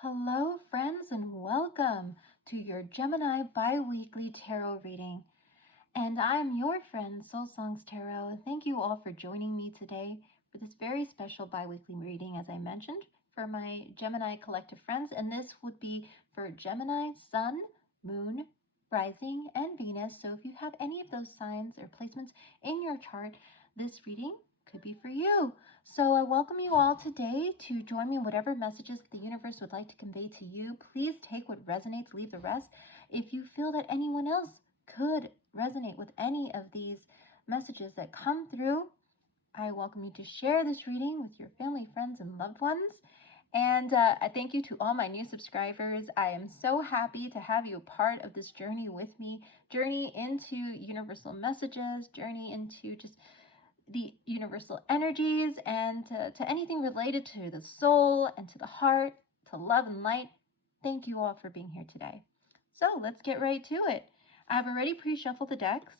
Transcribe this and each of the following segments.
Hello, friends, and welcome to your Gemini bi-weekly tarot reading. And I'm your friend, Soul Songs Tarot. Thank you all for joining me today for this very special bi-weekly reading, as I mentioned, for my Gemini collective friends. And this would be for Gemini, Sun, Moon, Rising, and Venus. So if you have any of those signs or placements in your chart, this reading could be for you. So I welcome you all today to join me in whatever messages the universe would like to convey to you. Please take what resonates, leave the rest. If you feel that anyone else could resonate with any of these messages that come through, I welcome you to share this reading with your family, friends, and loved ones. And I thank you to all my new subscribers. I am so happy to have you a part of this journey with me, journey into universal messages, journey into just the universal energies, and to anything related to the soul and to the heart, to love and light. Thank you all for being here today. So let's get right to it. I've already pre-shuffled the decks,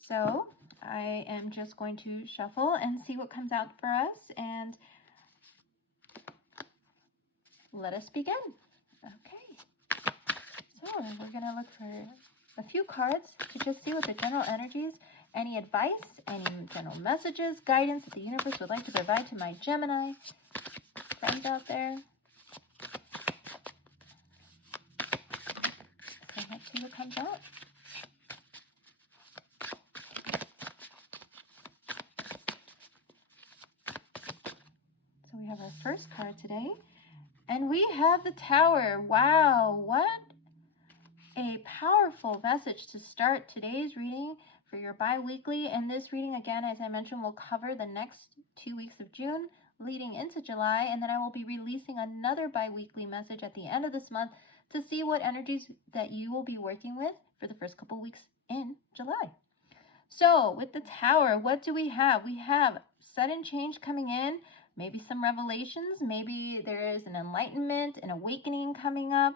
so I am just going to shuffle and see what comes out for us, and let us begin. Okay, so we're gonna look for a few cards to just see what the general energies, any advice, any general messages, guidance that the universe would like to provide to my Gemini friends out there. So let's see what comes out. So we have our first card today, and we have the Tower. Wow, what a powerful message to start today's reading for your bi-weekly. And this reading, again, as I mentioned, will cover the next 2 weeks of June leading into July, and then I will be releasing another bi-weekly message at the end of this month to see what energies that you will be working with for the first couple weeks in July. So with the Tower, what do we have? We have sudden change coming in, maybe some revelations, maybe there is an enlightenment, an awakening coming up.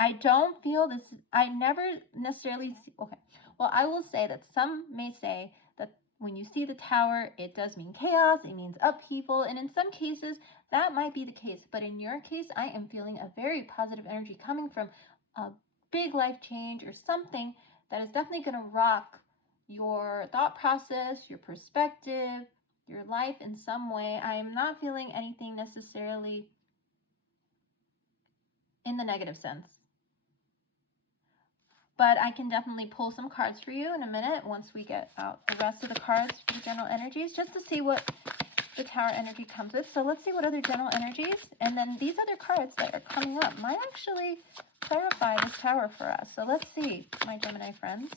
I don't feel this, I never necessarily see, okay, well, I will say that some may say that when you see the Tower, it does mean chaos, it means upheaval, and in some cases, that might be the case. But in your case, I am feeling a very positive energy coming from a big life change or something that is definitely going to rock your thought process, your perspective, your life in some way. I am not feeling anything necessarily in the negative sense. But I can definitely pull some cards for you in a minute once we get out the rest of the cards for the general energies, just to see what the Tower energy comes with. So let's see what other general energies, and then these other cards that are coming up might actually clarify this Tower for us. So let's see, my Gemini friends.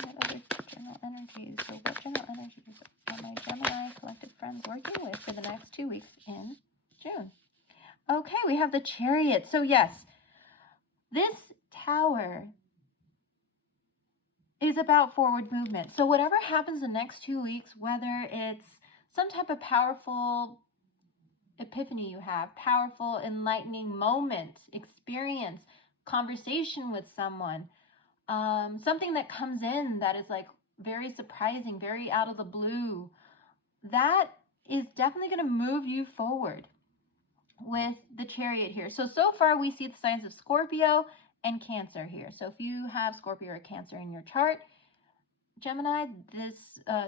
What other general energies? So what general energies are my Gemini collective friends working with for the next 2 weeks in June? Okay, we have the Chariot. So yes, this Tower is about forward movement. So whatever happens the next 2 weeks, whether it's some type of powerful epiphany you have, powerful enlightening moment, experience, conversation with someone, something that comes in that is like very surprising, very out of the blue, that is definitely going to move you forward with the Chariot here. So far we see the signs of Scorpio and Cancer here. So if you have Scorpio or Cancer in your chart, Gemini,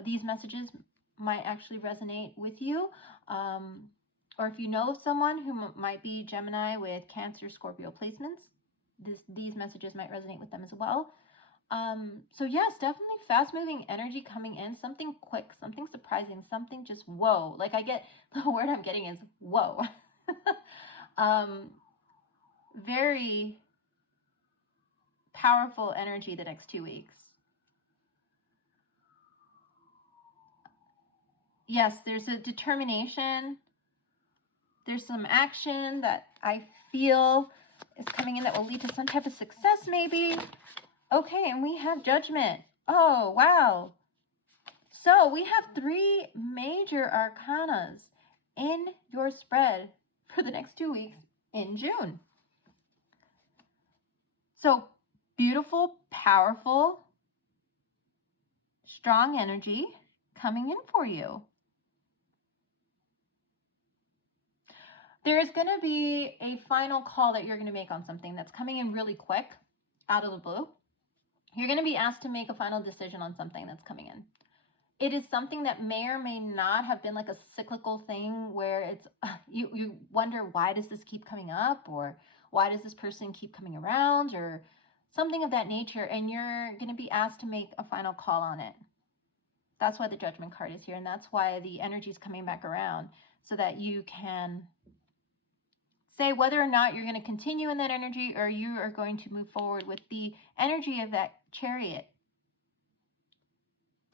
these messages might actually resonate with you. Or if you know of someone who might be Gemini with Cancer, Scorpio placements, these messages might resonate with them as well. So yes, definitely fast-moving energy coming in, something quick, something surprising, something just whoa. Like the word I'm getting is whoa. Very powerful energy the next 2 weeks. Yes, there's a determination. There's some action that I feel is coming in that will lead to some type of success maybe. Okay, and we have Judgment. Oh, wow. So we have 3 major arcanas in your spread for the next 2 weeks in June. So beautiful, powerful, strong energy coming in for you. There's going to be a final call that you're going to make on something that's coming in really quick, out of the blue. You're going to be asked to make a final decision on something that's coming in. It is something that may or may not have been like a cyclical thing where it's you wonder, why does this keep coming up, or why does this person keep coming around, or something of that nature, and you're going to be asked to make a final call on it. That's why the Judgment card is here, and that's why the energy is coming back around, so that you can say whether or not you're going to continue in that energy, or you are going to move forward with the energy of that Chariot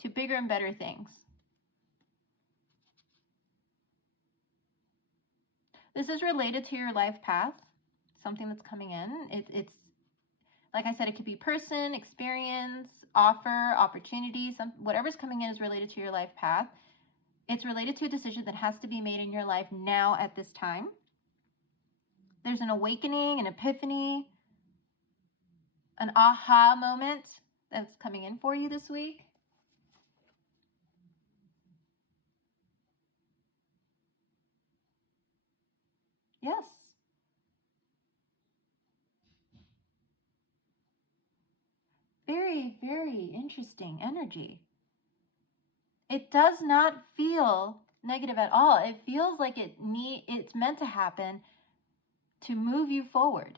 to bigger and better things. This is related to your life path, something that's coming in. It's like I said, it could be person, experience, offer, opportunity, whatever's coming in is related to your life path. It's related to a decision that has to be made in your life now at this time. There's an awakening, an epiphany, an aha moment that's coming in for you this week. Yes. Very, very interesting energy. It does not feel negative at all. It feels like it's meant to happen to move you forward.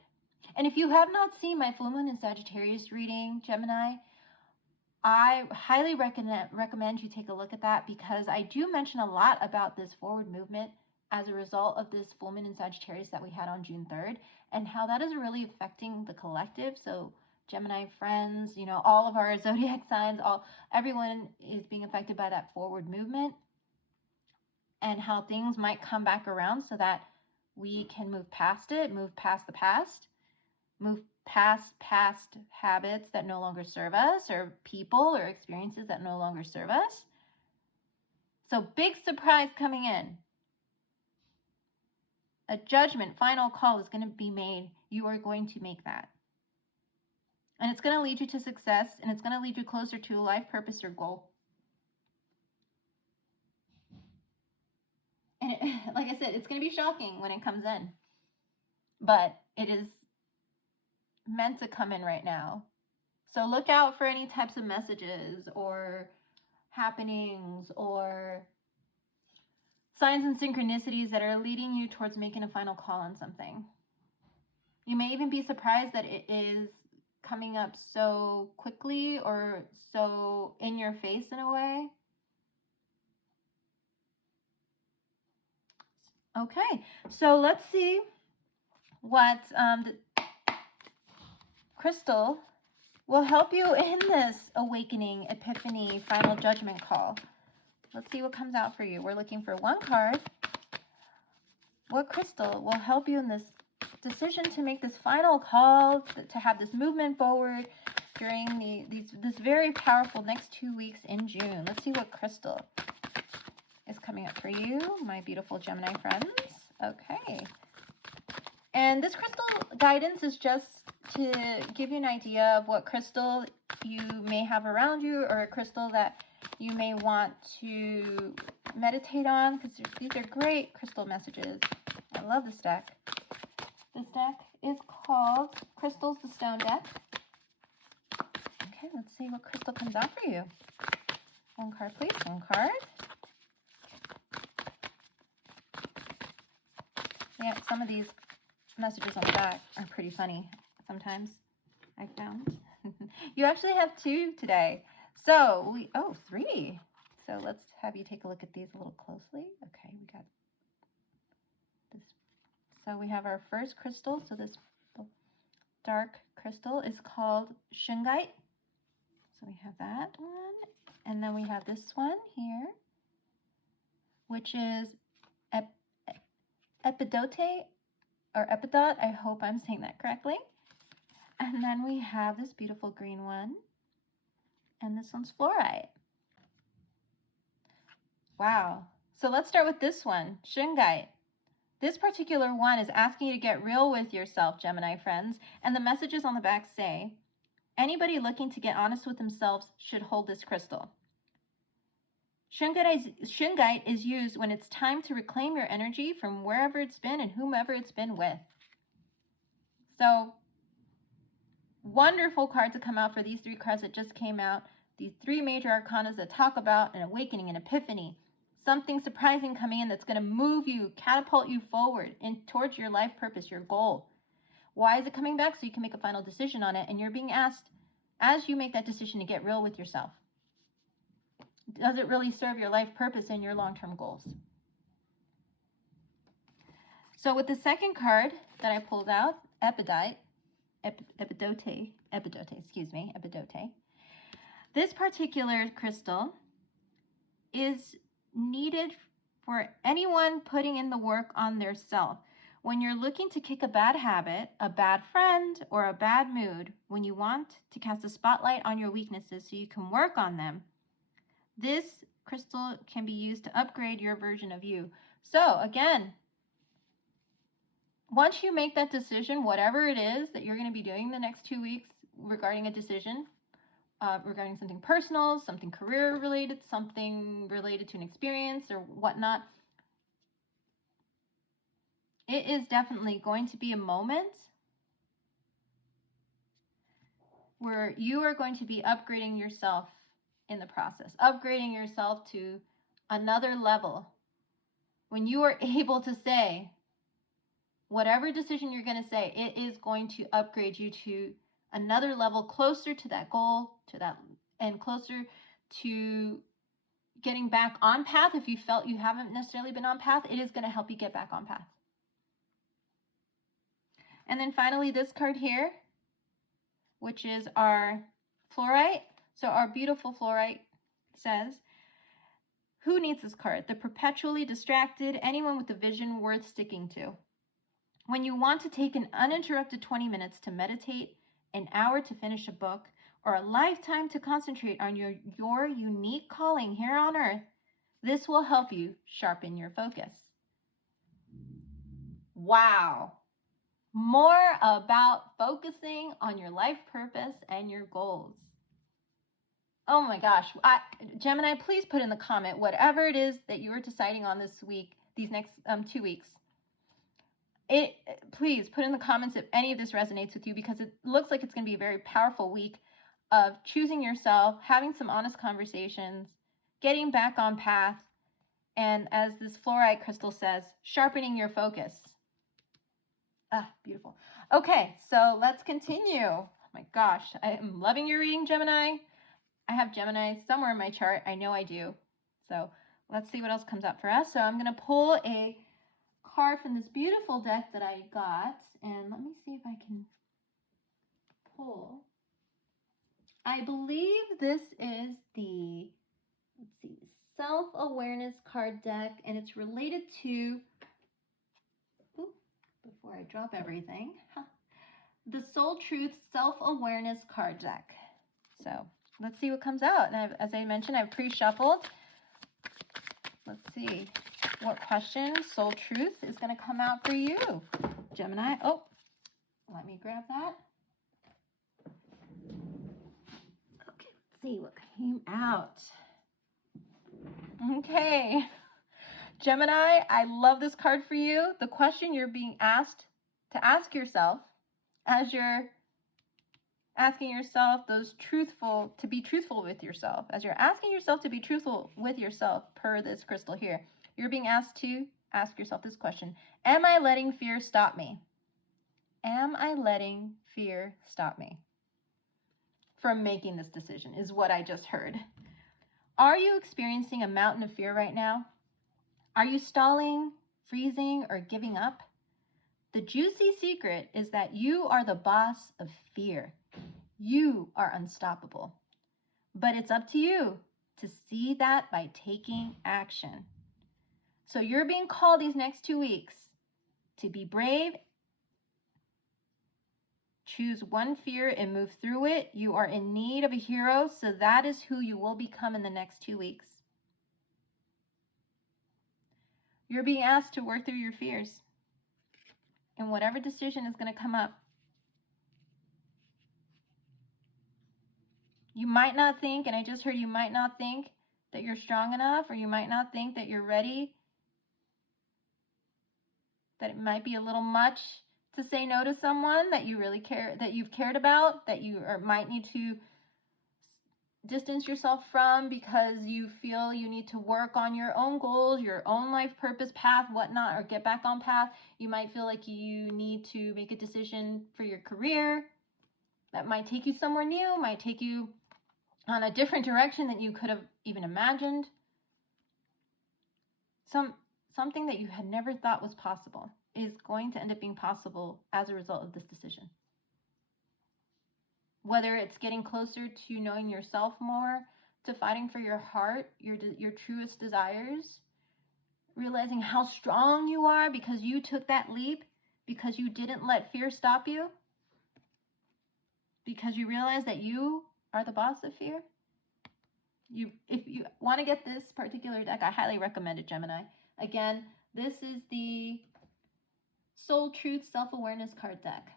And if you have not seen my full moon in Sagittarius reading, Gemini, I highly recommend you take a look at that, because I do mention a lot about this forward movement as a result of this full moon in Sagittarius that we had on June 3rd, and how that is really affecting the collective. So Gemini friends, all of our zodiac signs, everyone is being affected by that forward movement, and how things might come back around so that we can move past it, move past the past, move past habits that no longer serve us, or people or experiences that no longer serve us. So big surprise coming in. A judgment, final call is going to be made. You are going to make that. And it's going to lead you to success, and it's going to lead you closer to a life purpose or goal. And like I said, it's going to be shocking when it comes in. But it is meant to come in right now. So look out for any types of messages or happenings or signs and synchronicities that are leading you towards making a final call on something. You may even be surprised that it is coming up so quickly or so in your face in a way. Okay, so let's see what the crystal will help you in this awakening, epiphany, final judgment call. Let's see what comes out for you. We're looking for one card. What crystal will help you in this decision to make this final call, to have this movement forward during this very powerful next 2 weeks in June? Let's see what crystal is coming up for you, my beautiful Gemini friends. Okay. And this crystal guidance is just to give you an idea of what crystal you may have around you, or a crystal that you may want to meditate on, because these are great crystal messages. I love this deck. This deck is called Crystals the Stone Deck. Okay, let's see what crystal comes out for you. One card, please. One card. Yeah, some of these messages on the back are pretty funny sometimes, I found. You actually have two today. So, three. So let's have you take a look at these a little closely. Okay, we got this. So we have our first crystal. So this dark crystal is called shungite. So we have that one. And then we have this one here, which is epidote or epidot. I hope I'm saying that correctly. And then we have this beautiful green one. And this one's fluorite. Wow. So let's start with this one, shungite. This particular one is asking you to get real with yourself, Gemini friends. And the messages on the back say, anybody looking to get honest with themselves should hold this crystal. Shungite is used when it's time to reclaim your energy from wherever it's been and whomever it's been with. So, wonderful card to come out for these 3 cards that just came out. These 3 major arcanas that talk about an awakening, an epiphany, something surprising coming in that's going to move you, catapult you forward towards your life purpose, your goal. Why is it coming back? So you can make a final decision on it, and you're being asked, as you make that decision, to get real with yourself. Does it really serve your life purpose and your long-term goals? So with the second card that I pulled out, Epidote, this particular crystal is needed for anyone putting in the work on their self. When you're looking to kick a bad habit, a bad friend, or a bad mood, when you want to cast a spotlight on your weaknesses so you can work on them, this crystal can be used to upgrade your version of you. So again, once you make that decision, whatever it is that you're going to be doing the next 2 weeks regarding a decision, regarding something personal, something career related, something related to an experience or whatnot, it is definitely going to be a moment where you are going to be upgrading yourself in the process, upgrading yourself to another level. When you are able to say, whatever decision you're going to say, it is going to upgrade you to another level, closer to that goal, and closer to getting back on path. If you felt you haven't necessarily been on path, it is going to help you get back on path. And then finally, this card here, which is our fluorite. So our beautiful fluorite says, who needs this card? The perpetually distracted, anyone with a vision worth sticking to. When you want to take an uninterrupted 20 minutes to meditate, an hour to finish a book, or a lifetime to concentrate on your unique calling here on earth, this will help you sharpen your focus. Wow. More about focusing on your life purpose and your goals. Oh my gosh. Gemini, please put in the comment whatever it is that you are deciding on this week, these next 2 weeks. Please put in the comments if any of this resonates with you, because it looks like it's going to be a very powerful week of choosing yourself, having some honest conversations, getting back on path, and as this fluorite crystal says, sharpening your focus. Ah, beautiful. Okay, so let's continue. Oh my gosh, I am loving your reading, Gemini. I have Gemini somewhere in my chart. I know I do. So let's see what else comes up for us. So I'm going to pull a card from this beautiful deck that I got, and let me see if I can pull. I believe this is the, let's see, self-awareness card deck, and it's related to, before I drop everything, the Soul Truth self-awareness card deck. So let's see what comes out. And as I mentioned, I've pre-shuffled. Let's see what question Soul Truth is going to come out for you, Gemini. Oh, let me grab that. Okay, let's see what came out. Okay, Gemini, I love this card for you. The question you're being asked to ask yourself as you're asking yourself to be truthful with yourself, as you're asking yourself to be truthful with yourself per this crystal here, you're being asked to ask yourself this question: am I letting fear stop me? Am I letting fear stop me from making this decision, is what I just heard. Are you experiencing a mountain of fear right now? Are you stalling, freezing, or giving up? The juicy secret is that you are the boss of fear. You are unstoppable. But it's up to you to see that by taking action. So you're being called these next 2 weeks to be brave. Choose one fear and move through it. You are in need of a hero, so that is who you will become in the next 2 weeks. You're being asked to work through your fears. And whatever decision is going to come up, you might not think, and I just heard you might not think that you're strong enough, or you might not think that you're ready, that it might be a little much to say no to someone that you really care, that you've cared about, that you might need to distance yourself from because you feel you need to work on your own goals, your own life purpose, path, whatnot, or get back on path. You might feel like you need to make a decision for your career that might take you somewhere new, might take you on a different direction than you could have even imagined. Something that you had never thought was possible is going to end up being possible as a result of this decision. Whether it's getting closer to knowing yourself more, to fighting for your heart, your truest desires, realizing how strong you are because you took that leap, because you didn't let fear stop you, because you realize that you are the boss of fear. If you want to get this particular deck, I highly recommend it, Gemini. Again, this is the Soul Truth Self-Awareness card deck.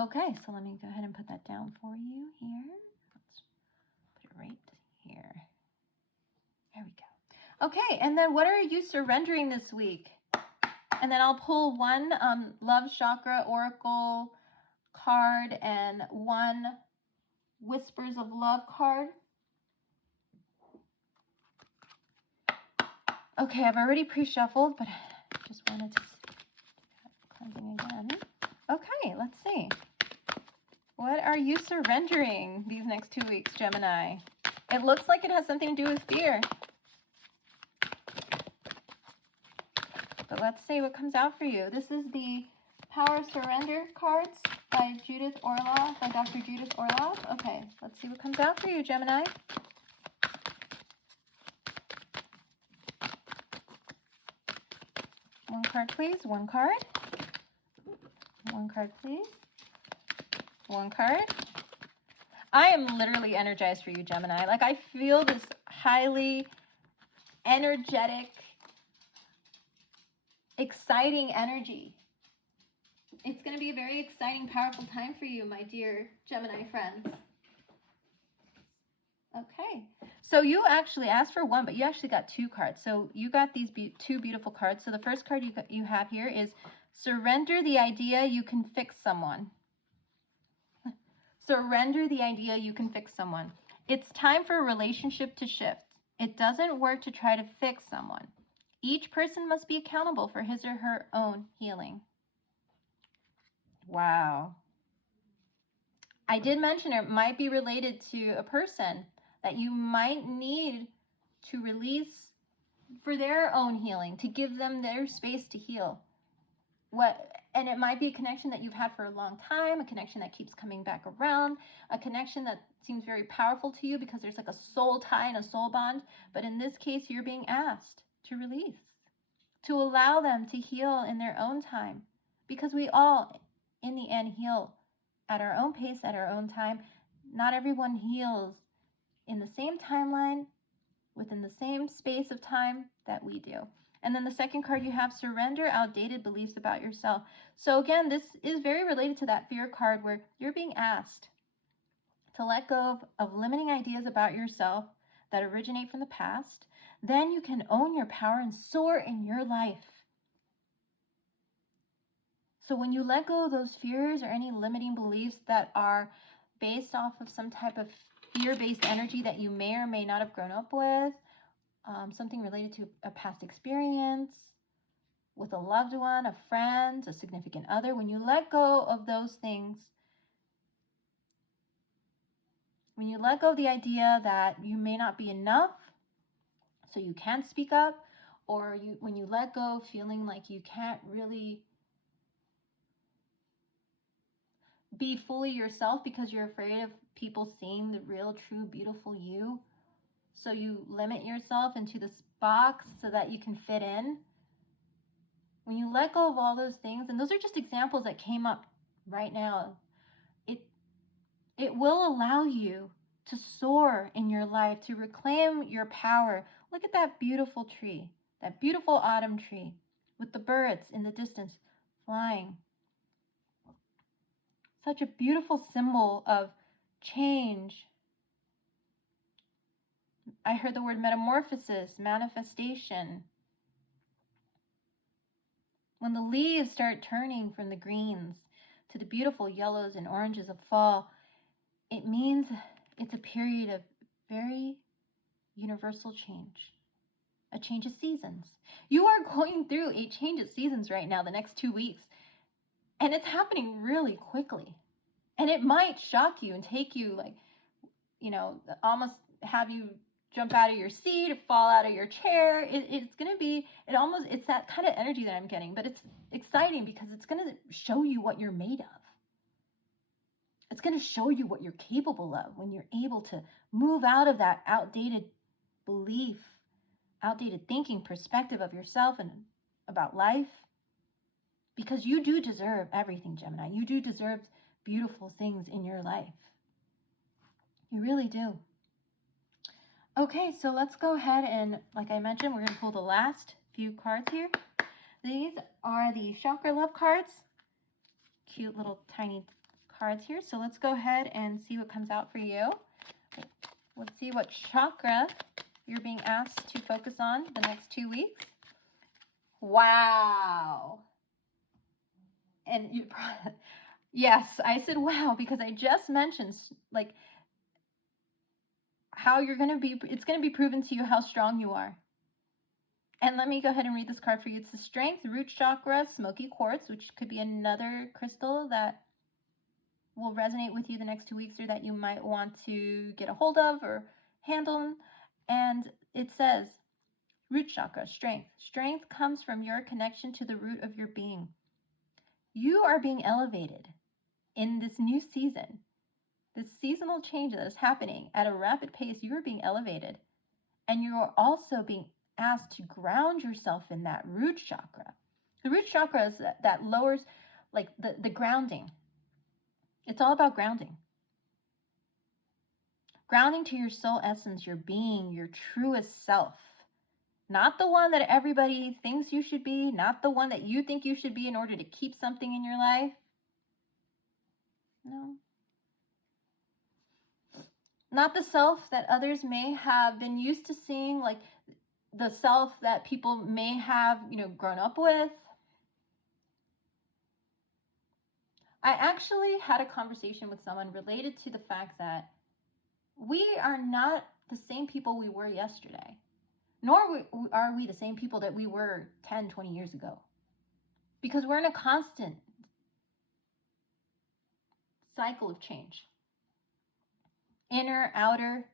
Okay, so let me go ahead and put that down for you here. Let's put it right here. There we go. Okay, and then what are you surrendering this week? And then I'll pull one Love Chakra Oracle card and one Whispers of Love card. Okay, I've already pre-shuffled, but I just wanted to cleansing again. Okay, let's see. What are you surrendering these next 2 weeks, Gemini? It looks like it has something to do with fear. But let's see what comes out for you. This is the Power of Surrender cards by Judith Orloff, by Dr. Judith Orloff. Okay, let's see what comes out for you, Gemini. One card, please. One card. One card, please. One card. I am literally energized for you, Gemini. Like, I feel this highly energetic, exciting energy. It's going to be a very exciting, powerful time for you, my dear Gemini friends. Okay, so you actually asked for one, but you actually got two cards. So you got these two beautiful cards. So the first card you have here is Surrender the Idea You Can Fix Someone. Surrender the idea you can fix someone. It's time for a relationship to shift. It doesn't work to try to fix someone. Each person must be accountable for his or her own healing. Wow. I did mention it might be related to a person that you might need to release for their own healing, to give them their space to heal. And it might be a connection that you've had for a long time, a connection that keeps coming back around, a connection that seems very powerful to you because there's like a soul tie and a soul bond. But in this case, you're being asked to release, to allow them to heal in their own time, because we all, in the end, heal at our own pace, at our own time. Not everyone heals in the same timeline, within the same space of time that we do. And then the second card you have, Surrender Outdated Beliefs About Yourself. So again, this is very related to that fear card where you're being asked to let go of limiting ideas about yourself that originate from the past. Then you can own your power and soar in your life. So when you let go of those fears or any limiting beliefs that are based off of some type of fear-based energy that you may or may not have grown up with, something related to a past experience with a loved one, a friend, a significant other, when you let go of those things, when you let go of the idea that you may not be enough, so you can't speak up, or when you let go of feeling like you can't really be fully yourself because you're afraid of people seeing the real, true, beautiful you, so you limit yourself into this box so that you can fit in. When you let go of all those things, and those are just examples that came up right now, it will allow you to soar in your life, to reclaim your power. Look at that beautiful tree, that beautiful autumn tree with the birds in the distance flying. Such a beautiful symbol of change, I heard the word metamorphosis, manifestation. When the leaves start turning from the greens to the beautiful yellows and oranges of fall, it means it's a period of very universal change, a change of seasons. You are going through a change of seasons right now, the next 2 weeks, and it's happening really quickly. And it might shock you and take you, like, almost have you jump out of your seat, fall out of your chair. It's going to be, it's that kind of energy that I'm getting, but it's exciting because it's going to show you what you're made of. It's going to show you what you're capable of when you're able to move out of that outdated belief, outdated thinking perspective of yourself and about life. Because you do deserve everything, Gemini. You do deserve beautiful things in your life. You really do. Okay, so let's go ahead and, like I mentioned, we're going to pull the last few cards here. These are the chakra love cards. Cute little tiny cards here. So let's go ahead and see what comes out for you. Let's see what chakra you're being asked to focus on the next 2 weeks. Wow. And you, yes, I said wow because I just mentioned, like, how you're going to be, it's going to be proven to you how strong you are. And let me go ahead and read this card for you. It's the Strength Root Chakra Smoky Quartz, which could be another crystal that will resonate with you the next 2 weeks or that you might want to get a hold of or handle. And it says, root chakra, strength. Strength comes from your connection to the root of your being. You are being elevated in this new season. This seasonal change that is happening at a rapid pace, you are being elevated. And you are also being asked to ground yourself in that root chakra. The root chakra is that lowers, like the grounding. It's all about grounding. Grounding to your soul essence, your being, your truest self. Not the one that everybody thinks you should be, not the one that you think you should be in order to keep something in your life. No. Not the self that others may have been used to seeing, like the self that people may have, grown up with. I actually had a conversation with someone related to the fact that we are not the same people we were yesterday, nor are we the same people that we were 10, 20 years ago. Because we're in a constant cycle of change. Inner, outer,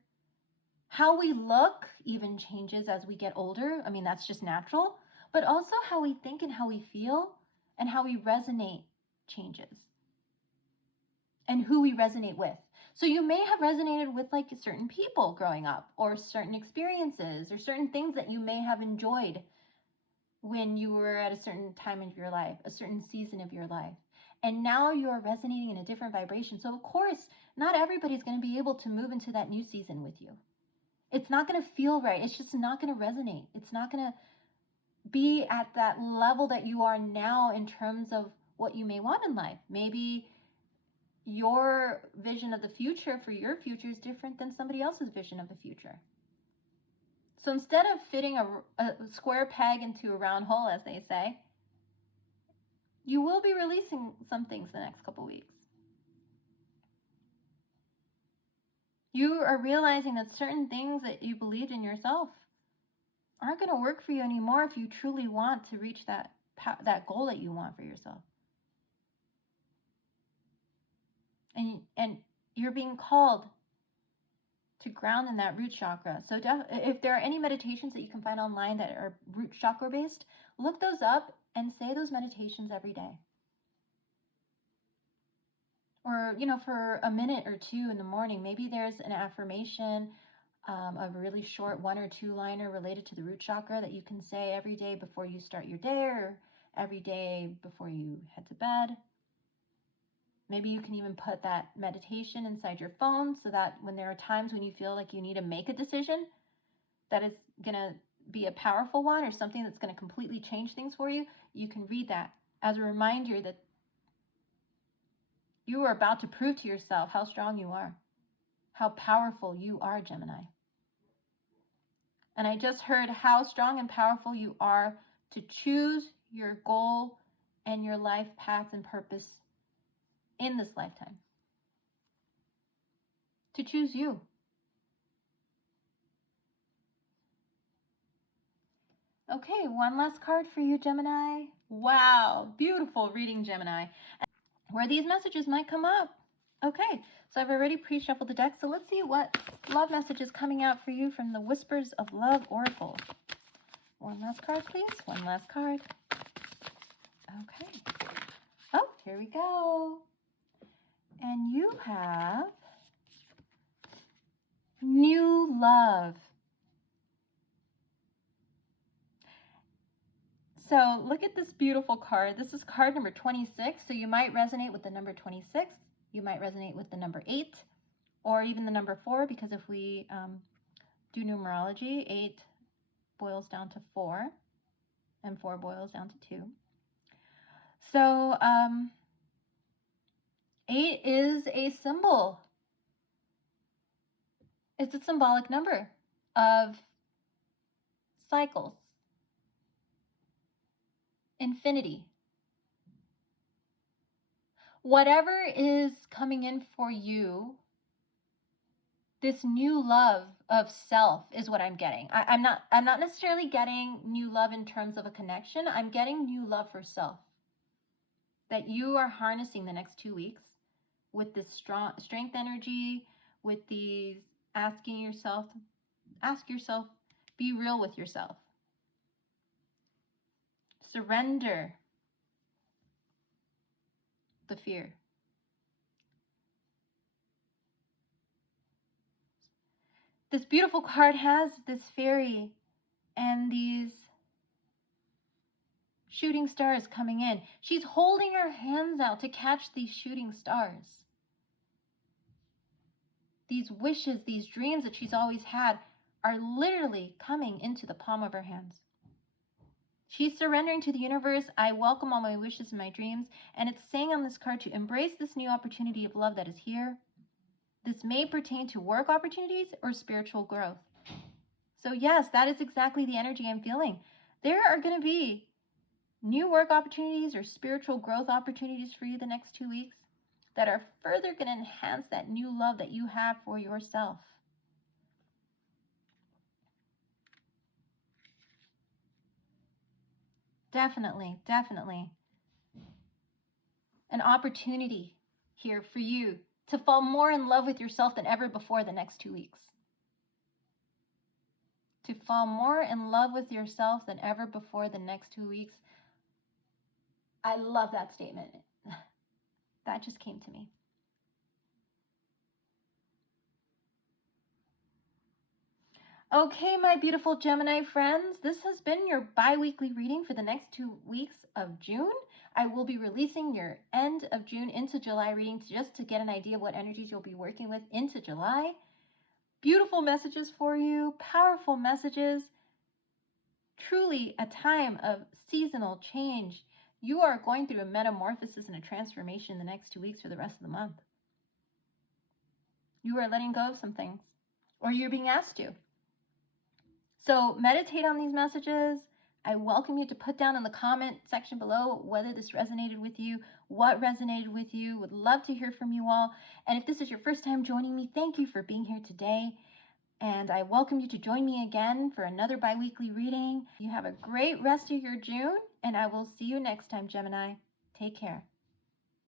how we look even changes as we get older. I mean, that's just natural. But also how we think and how we feel and how we resonate changes. And who we resonate with. So you may have resonated with like certain people growing up or certain experiences or certain things that you may have enjoyed when you were at a certain time of your life, a certain season of your life. And now you're resonating in a different vibration. So of course, not everybody's going to be able to move into that new season with you. It's not going to feel right. It's just not going to resonate. It's not going to be at that level that you are now in terms of what you may want in life. Maybe your vision of the future for your future is different than somebody else's vision of the future. So instead of fitting a square peg into a round hole, as they say, you will be releasing some things the next couple weeks. You are realizing that certain things that you believed in yourself aren't going to work for you anymore if you truly want to reach that goal that you want for yourself. And you're being called to ground in that root chakra. So if there are any meditations that you can find online that are root chakra based, look those up and say those meditations every day. Or, for a minute or two in the morning, maybe there's an affirmation, a really short 1 or 2 liner related to the root chakra that you can say every day before you start your day or every day before you head to bed. Maybe you can even put that meditation inside your phone so that when there are times when you feel like you need to make a decision that is going to be a powerful one or something that's going to completely change things for you, you can read that as a reminder that you are about to prove to yourself how strong you are, how powerful you are, Gemini. And I just heard how strong and powerful you are to choose your goal and your life path and purpose in this lifetime. To choose you. Okay, one last card for you, Gemini. Wow, beautiful reading, Gemini. Where these messages might come up. Okay, so I've already pre-shuffled the deck, so let's see what love message is coming out for you from the Whispers of Love Oracle. One last card, please. One last card. Okay. Oh, here we go. And you have new love. So look at this beautiful card. This is card number 26. So you might resonate with the number 26. You might resonate with the number 8 or even the number 4, because if we do numerology, 8 boils down to 4 and 4 boils down to 2. So 8 is a symbol. It's a symbolic number of cycles, infinity. Whatever is coming in for you, this new love of self is what I'm getting. I'm not necessarily getting new love in terms of a connection. I'm getting new love for self that you are harnessing the next 2 weeks with this strong strength energy, with these ask yourself, be real with yourself. Surrender the fear. This beautiful card has this fairy and these shooting stars coming in. She's holding her hands out to catch these shooting stars. These wishes, these dreams that she's always had are literally coming into the palm of her hands. She's surrendering to the universe. I welcome all my wishes and my dreams. And it's saying on this card to embrace this new opportunity of love that is here. This may pertain to work opportunities or spiritual growth. So yes, that is exactly the energy I'm feeling. There are going to be new work opportunities or spiritual growth opportunities for you the next 2 weeks that are further going to enhance that new love that you have for yourself. Definitely, definitely. An opportunity here for you to fall more in love with yourself than ever before the next 2 weeks. To fall more in love with yourself than ever before the next 2 weeks. I love that statement. That just came to me. Okay, my beautiful Gemini friends, this has been your bi-weekly reading for the next 2 weeks of June. I will be releasing your end of June into July reading just to get an idea of what energies you'll be working with into July. Beautiful messages for you, powerful messages. Truly a time of seasonal change. You are going through a metamorphosis and a transformation the next 2 weeks for the rest of the month. You are letting go of some things, or you're being asked to. So meditate on these messages. I welcome you to put down in the comment section below whether this resonated with you, what resonated with you. Would love to hear from you all. And if this is your first time joining me, thank you for being here today. And I welcome you to join me again for another bi-weekly reading. You have a great rest of your June, and I will see you next time, Gemini. Take care.